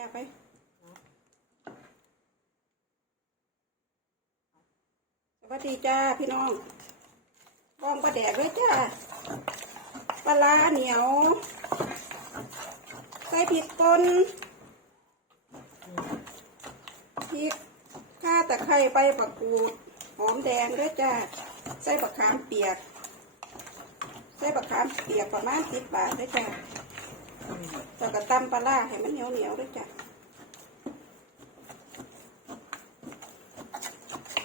จ้ไปสวัสดีจ้าพี่น้องบ้องปลาแดกด้วยจ้าปลาเหนียว ใส่พริกป่นพริกข่าตะไคร้ใบปะกูดหอมแดงด้วยจ้าใส่บักขามเปียก ใส่บักขามเปียกประมาณสิบบาทด้วยจ้า แล้วก็ตำปลาร้าให้มันเหนียวเหนียวด้วยจ้า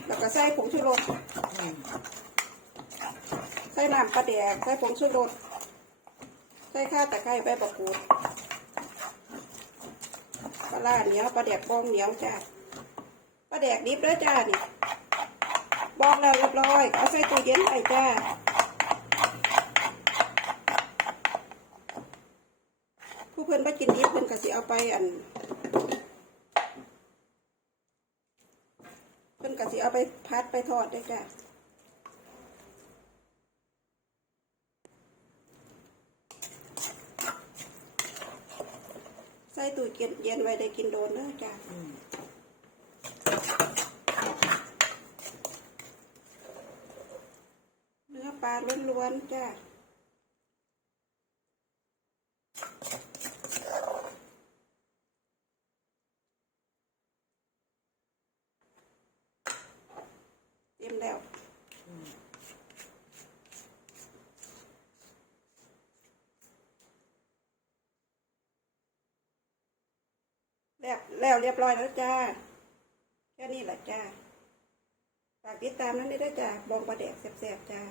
แล้วก็ใส่ผงชูรสใส่น้ำปลาแดกใส่ผงชูรสใส่ข้าวตะไคร้ใบประกูดปลาร้าเหนียวปลาแดกบองเหนียวจ้าปลาแดกดิบแล้วจ้านี่บองแล้วเรียบร้อยเอาใส่ตู้เย็นไปจ้า ผู้เพื่อนไปกินดิบเพื่อนก็สิเอาไปอัน เพิ่นก็สิเอาไปพัดไปทอดได้จ้ะใส่ตู้เย็นเย็นไว้ได้กินโดนเด้อจ้ะเนื้อปลาล้วนๆจ้ะ นแล้วแล้วแล้วเรียบร้อยแล้วจ้าแค่นี้แหละจ้าฝากติดตามนั้นได้ด้วยจ้าบองปลาแดกแสบๆจ้า